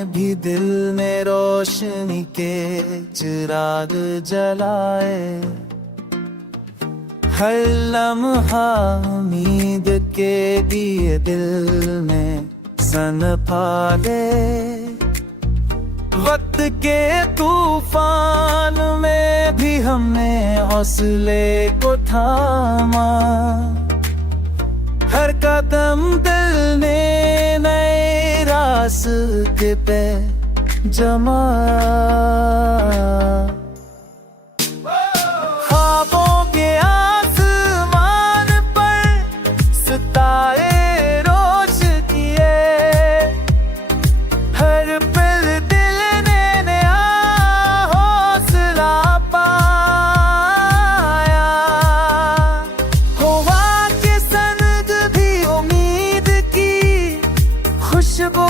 में भी दिल में रोशनी के चिराग जलाए। हर लम्हा उम्मीद के दिए दिल में सनपा दे। वक्त के तूफान में भी हमने हौसले को थामा। हर कदम दिल ने नए रास्ते पे जमा। ख्वाबों के आसमान पर सितारे रोज किए। हर पल दिल ने नया हौसला पाया। हवा के संग भी उम्मीद की खुशबू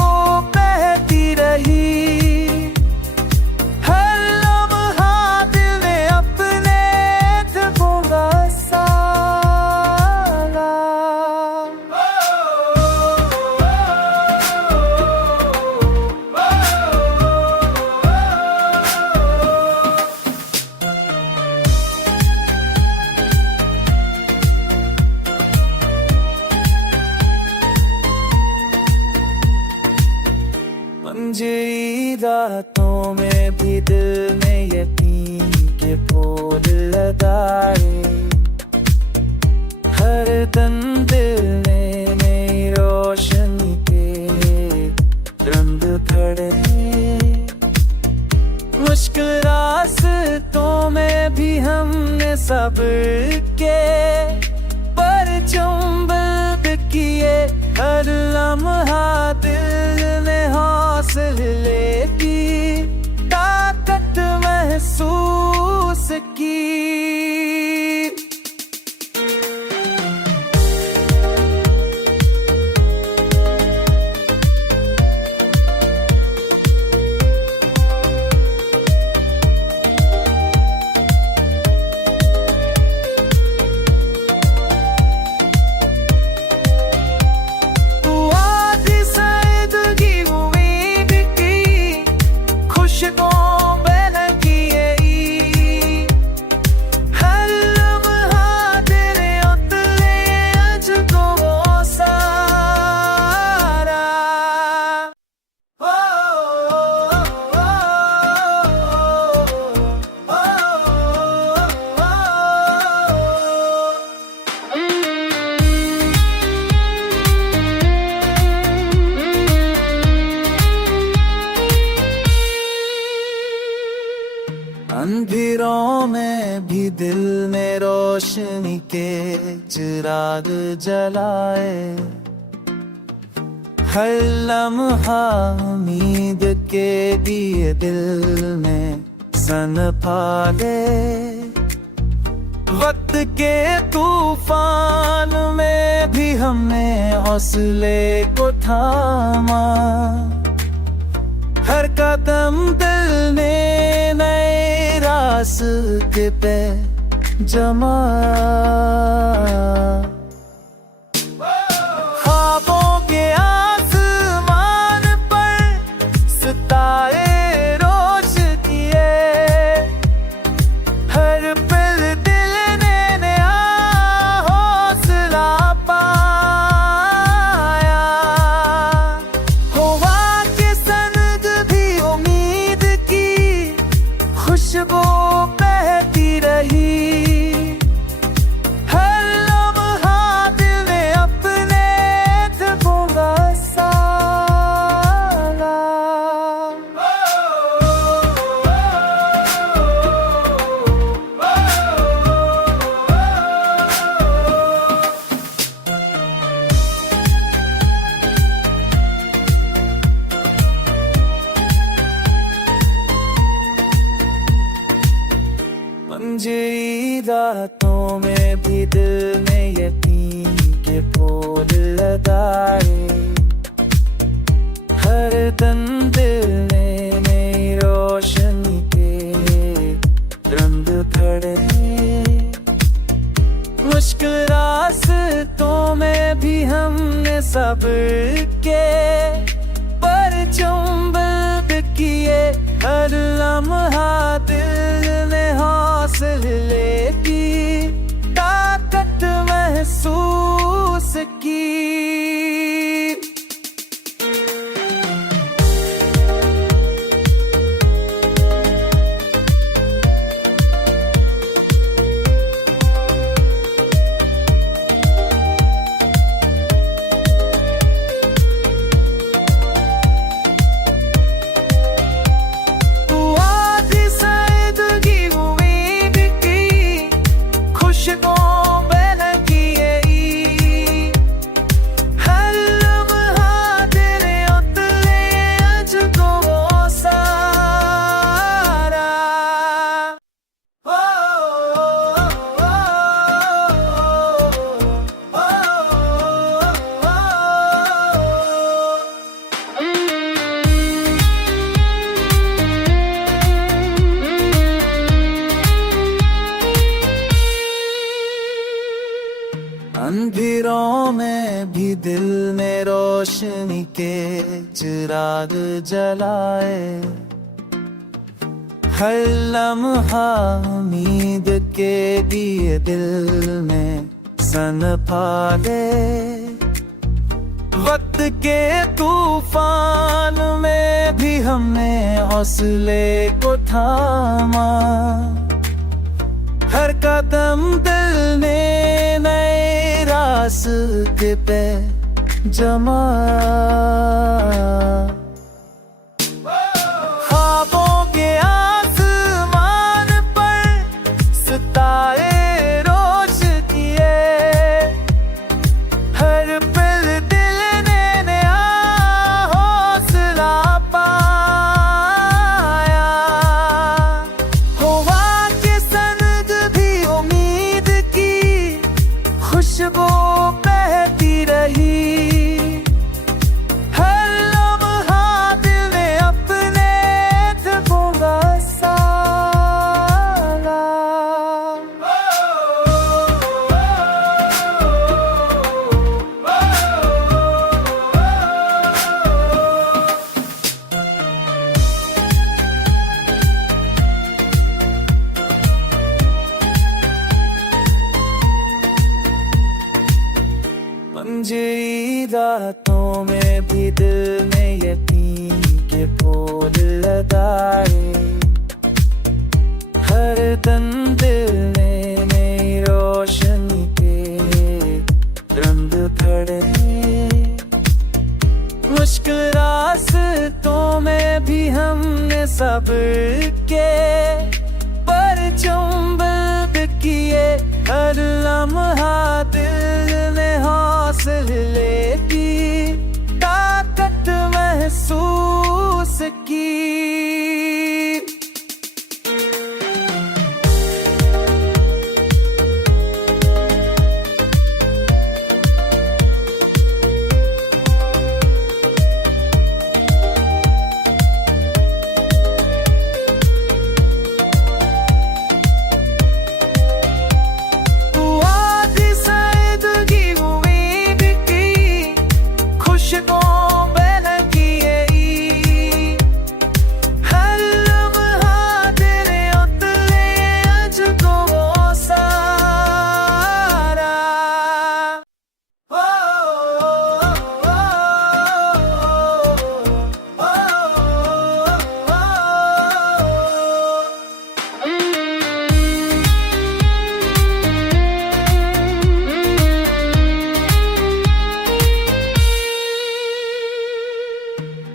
बहती रही। हर लम्हा दिल ने अपने धुनों का साला। मंजरी रातों में भी दिल ने यकीन के फूल लगाए। हर दम दिल ने नई रोशनी के रंग भरे। मुश्किल रास्तों में भी हमने सब्र के परचम बुलंद किए। हर लम्हा दिल ने हौसले की ताकत महसूस की। अंधेरों में भी दिल में रोशनी के चिराग जलाए। हर लम्हा उम्मीद के दिए दिल में सनपा दे। वक्त के तूफान में भी हमने हौसले को थामा। हर कदम दिल ने नए रास्ते पे जमा। ख्वाबों के आसमान पर सितारे रोज किए। हर पल दिल ने नया हौसला पाया। हवा के संग भी उम्मीद की खुशबू बहती रही। हर लम्हा दिल ने अपने धुनों का साला। मंजरी रातों में भी दिल ने यकीन के फूल लगाए। हर दम दिल ने नई रोशनी के रंग भरे। मुश्किल रास्तों में भी हमने सब्र के परचम किए, हर लम्हा दिल ने हौसले की ताकत महसूस की। अंधेरों में भी दिल में रोशनी के चिराग जलाए, हर लम्हा उम्मीद के दिए दिल में सनपाले। वक्त के तूफान में भी हमने हौसले को थामा, हर कदम दिल ने नए रास्ते पे जमा। ख्वाबों के आसमान पर सितारे रोज किए, हर पल दिल ने नया हौसला पाया। हवा के संग भी उम्मीद की खुशबू बहती रही, हर लम्हा दिल ने अपने धुनों का साला। मंझी रातों में भी दिल ने यकीन के फूल लगाए, हर दम दिल ने नई रोशनी के रंग भरे। मुश्किल रास्तों में भी हमने सब्र के परचम बुलंद किए, हर लम्हा दिल ने हौसले की ताकत महसूस की।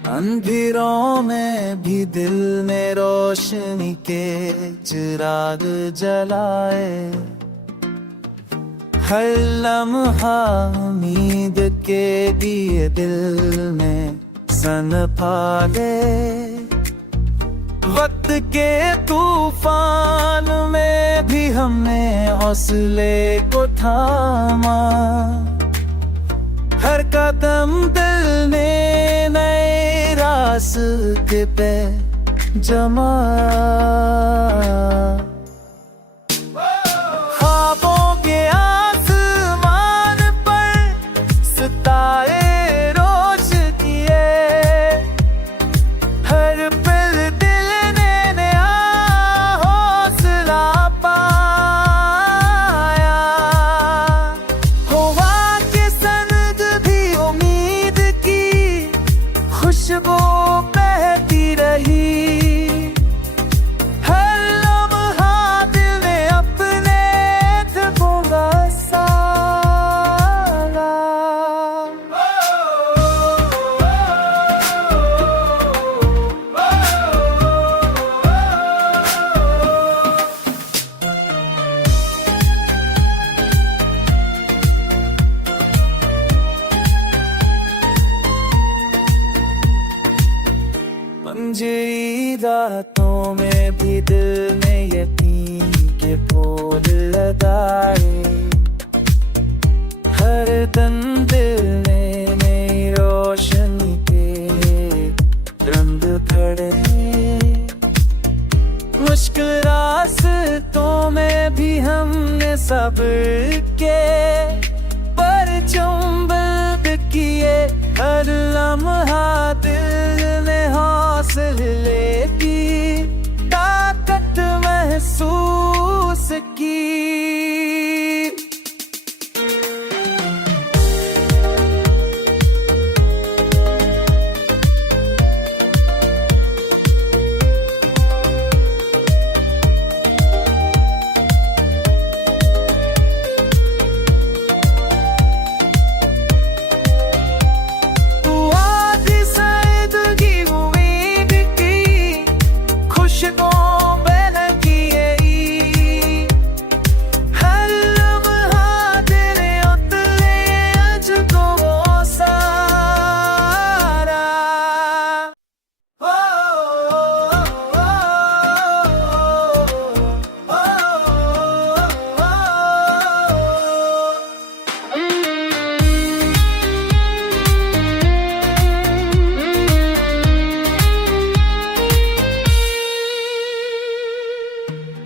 अंधेरों में भी दिल ने रोशनी के चिराग जलाए, हर लम्हा उम्मीद के दिए दिल में सनपाले। वक्त के तूफान में भी हमने हौसले को थामा, हर कदम दिल ने नए रास्ते पे जमा। ख्वाबों के आसमान पर सितारे रोज किए, हर रातों में भी दिल ने यकीन के फूल लगाए। हर दम दिल ने नई रोशनी के रंग भरे। मुश्किल रास्तों में भी हमने सब्र के परचम बुलंद किए। हर लम्हा दिल ने हौसले की ताकत महसूस की।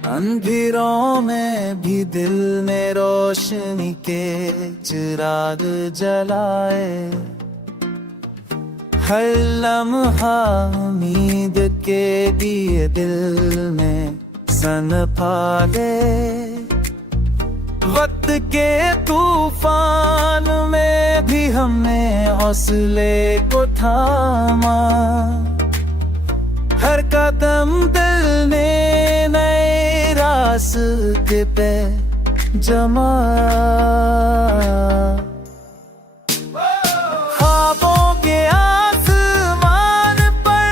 अंधेरों में भी दिल ने रोशनी के चिराग जलाए। हर लम्हा उम्मीद के दिए दिल में सनपाले। वक्त के तूफान में भी हमने हौसले को थामा। हर कदम दिल ने नए रास्ते पे जमा। ख्वाबों के आसमान पर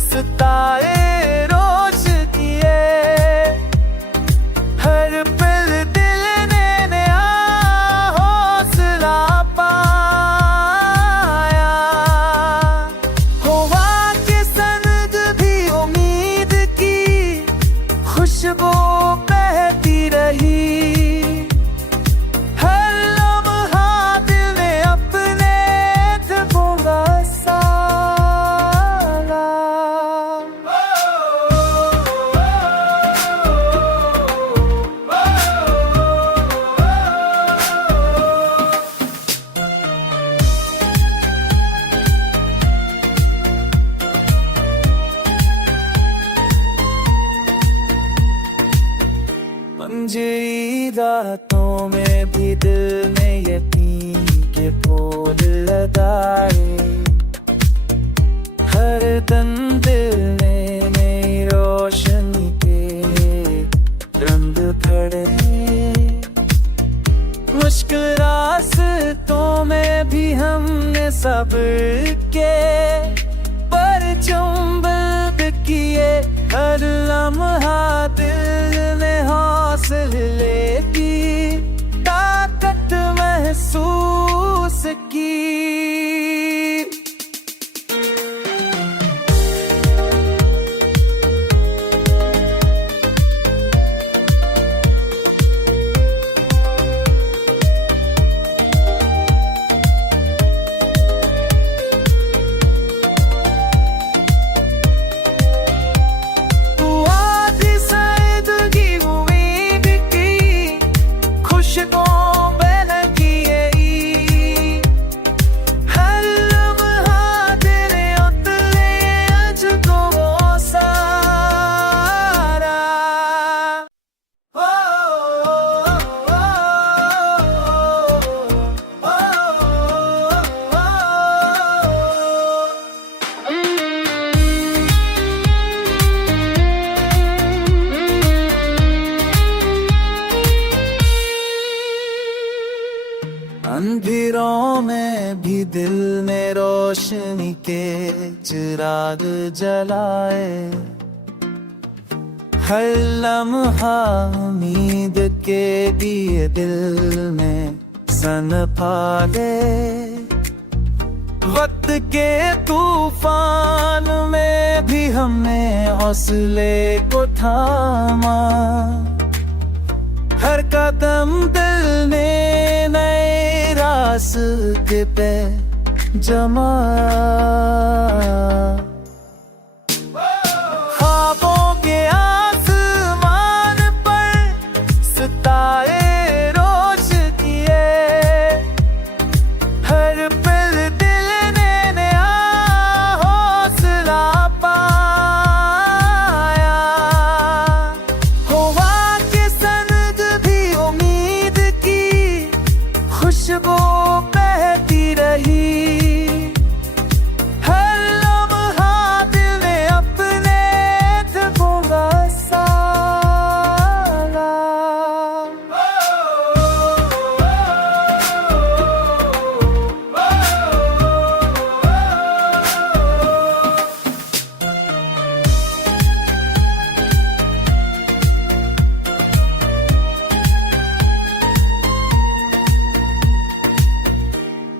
सितारे रोश किए। हर पल दिल ने नया हौसला पाया। हवा के संग भी उम्मीद की खुशबू बहती रही। हर लम्हा दिल ने अपने धुनों का साला। मंझी रातों में भी दिल ने यकीन के फूल लगाए। हर दम दिल ने नई रोशनी के रंग भरे। मुश्किल रास्तों में भी हमने सब्र के परचम बुलंद किए। हर लम्हा दिल ने हौसले की ताकत महसूस की। अंधेरों में भी दिल ने रोशनी के चिराग जलाए। हर लम्हा उम्मीद के दिए दिल में सनपाले। वक्त के तूफान में भी हमने हौसले को थामा। हर कदम दिल ने नए रास्ते पे जमा। ख्वाबों के आसमान पर सितारे रोश किए। हर पल दिल ने नया हौसला पाया। हवा के संग भी उम्मीद की खुशबू बहती रही।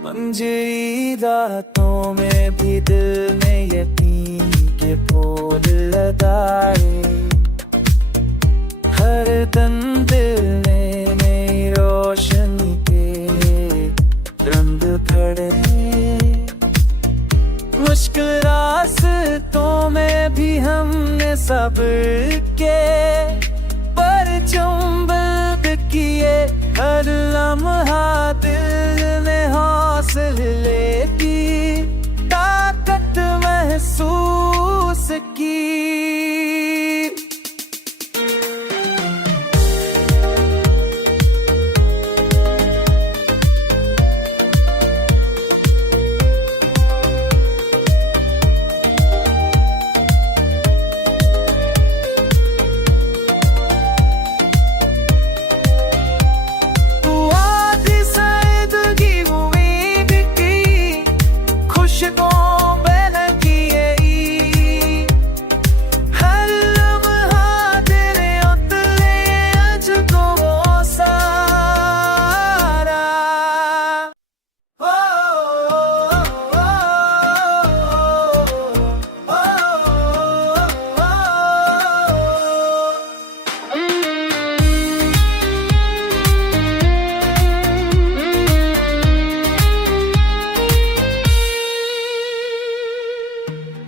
मंजरी रातों में भी दिल ने यकीन के फूल लगाए। हर दम दिल ने नई रोशनी के रंग भरे। मुश्किल रास्तों में भी हमने सब्र के परचम बुलंद किए। हर लम्हा दिल ने हौसले की ताकत महसूस की।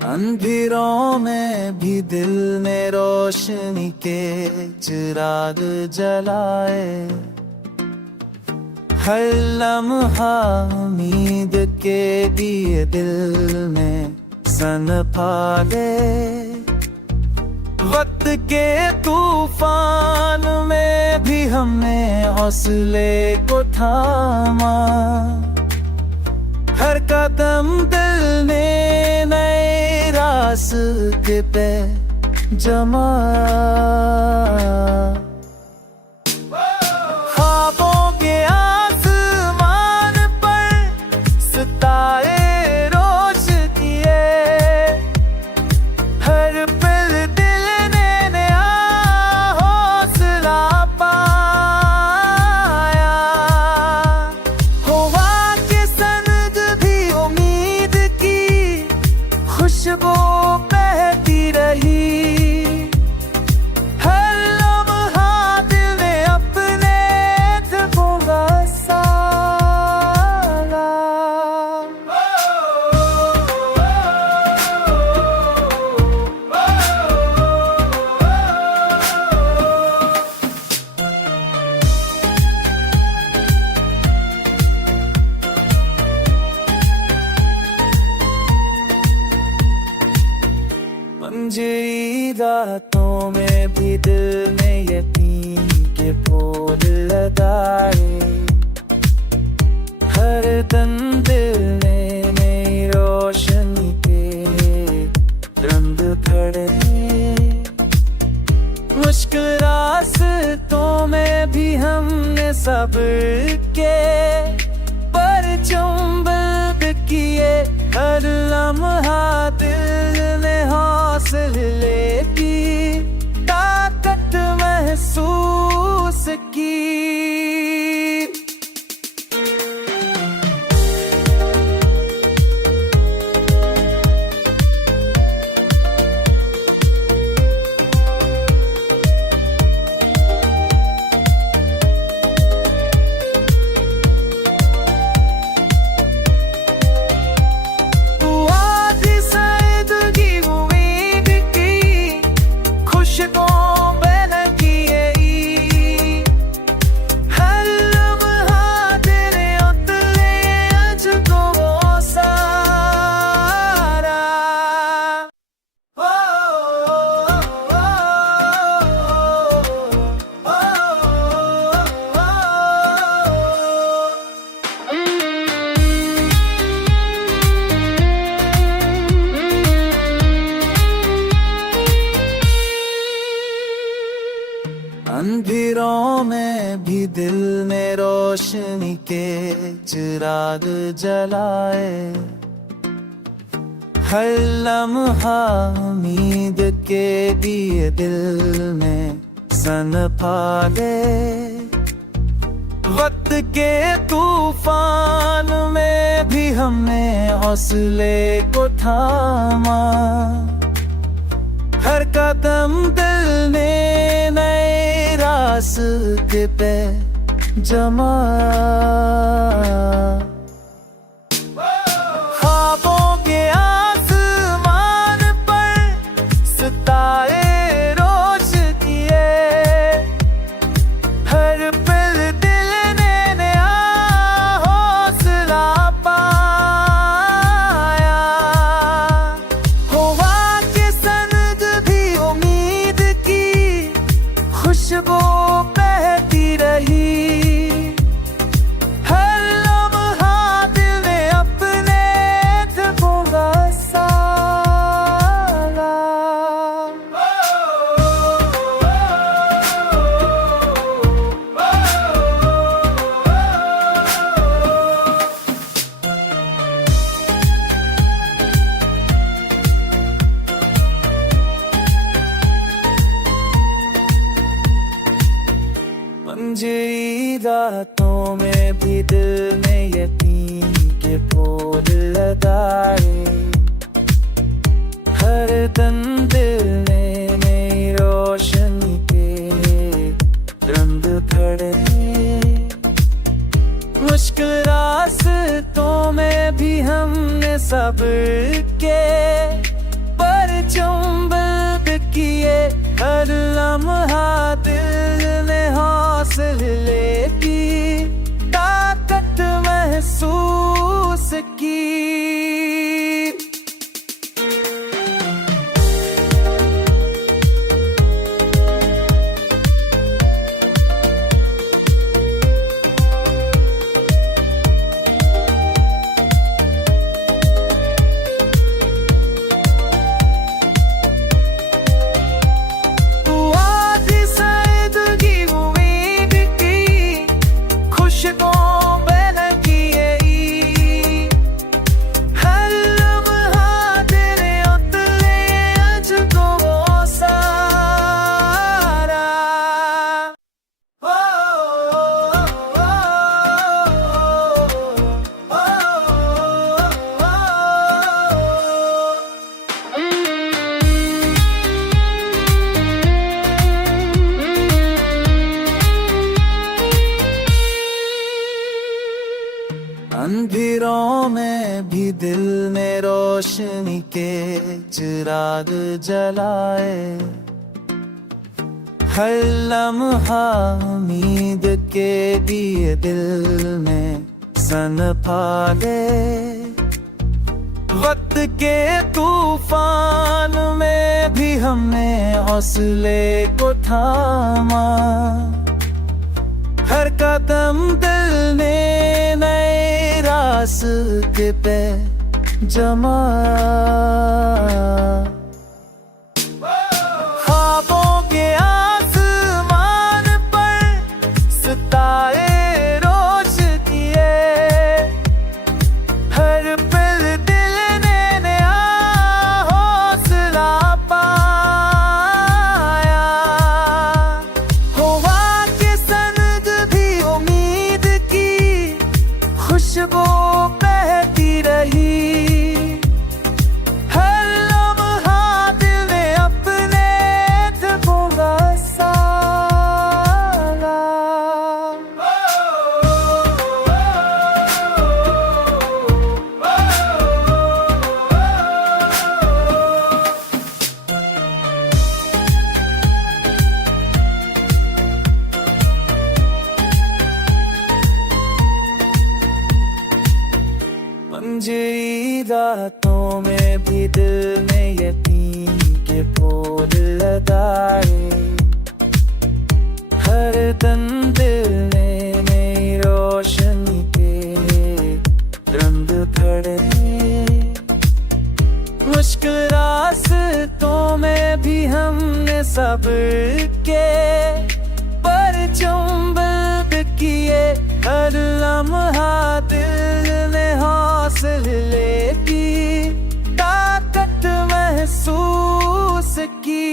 अंधेरों में भी दिल ने रोशनी के चिराग जलाए। हर लम्हा उम्मीद के दिए दिल में सनपा दे। वक्त के तूफान में भी हमने हौसले को थामा। हर कदम दिल ने नए रास्ते पे जमा। ख्वाबों के आसमान पर सितारे रोश किए। हर पल दिल ने नया हौसला पाया। हवा के संग भी उम्मीद की खुशबू बहती रही। मंजरी रातों में भी दिल ने यकीन के फूल लगाए। हर दम दिल ने नई रोशनी के रंग भरे। मुश्किल रास्तों में भी हमने सब्र के परचम बुलंद किए। हर लम्हा दिल ने हौसले की ताकत महसूस की। रोशनी के चिराग जलाए, हर लम्हा उम्मीद के दिए दिल में सनपा दे। वक्त के तूफान में भी हमने हौसले को थामा, हर कदम दिल ने नए रास्ते पे जमा। ख्वाबों के आसमान पर सितारे रोज किए, हर पल दिल ने नया हौसला पाया। हवा के संग भी उम्मीद की खुशबू बहती रही, मंजरी रातों में भी दिल में यकीन के फूल लगाए, हर दम दिल ने नई रोशनी के रंग भरे। मुश्किल रास्तों में भी हमने सब्र के परचम बुलंद किए, हर लम्हा दिल ने हौसले की ताकत महसूस की। अंधेरों में भी दिल ने रोशनी के चिराग जलाए, हर लम्हा उम्मीद के दिए दिल में सनपा दे। वक्त के तूफान में भी हमने हौसले को थामा, हर कदम दिल ने नए रास्ते पे जमा। ख्वाबों के आसमान पर सितारे रोज किए, हर पल दिल ने नया हौसला पाया। हवा के संग भी उम्मीद की खुशबू बहती रही, मंजरी रातों में भी दिल में यकीन के फूल लगाए, हर दम दिल ने नई रोशनी के रंग भरे। मुश्किल रास्तों में भी हमने सब्र के परचम बुलंद किए, हर लम्हा दिल ने हौसले की ताकत महसूस की।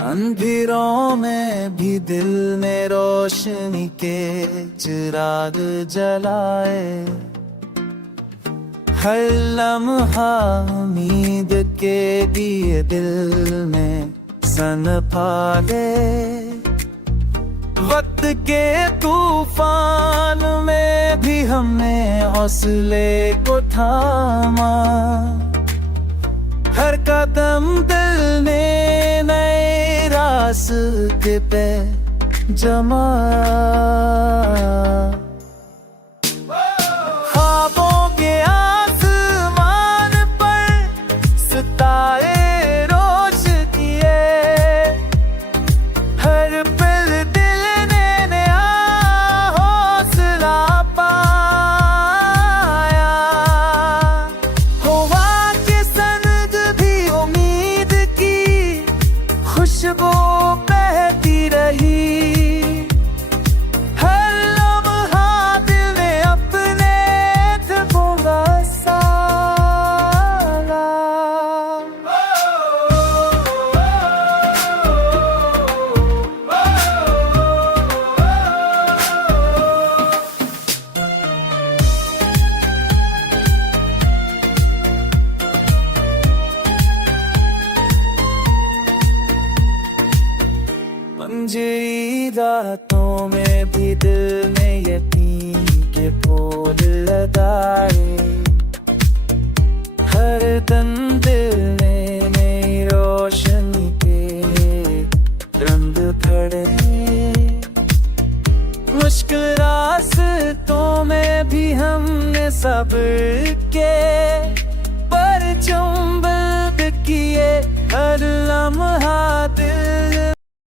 अंधेरों में भी दिल ने रोशनी के चिराग जलाए, हर लम्हा उम्मीद के दिए दिल में सनफाले। वक्त के तूफान में भी हमने हौसले को थामा, हर कदम दिल ने नए रास्ते पे जमाया। ख्वाबों के आसमान पर सितारे रोज किए, हर पल दिल ने नया हौसला पाया। हवा के संग भी उम्मीद की खुशबू बहती रही, हर लम्हा दिल ने अपने थकों का साला। मंजरी रातों में भी दिल ने यकीन के फूल लगाए, हर दम दिल ने नई रोशनी के रंग भरे। मुश्किल रास्तों में भी हमने सब्र के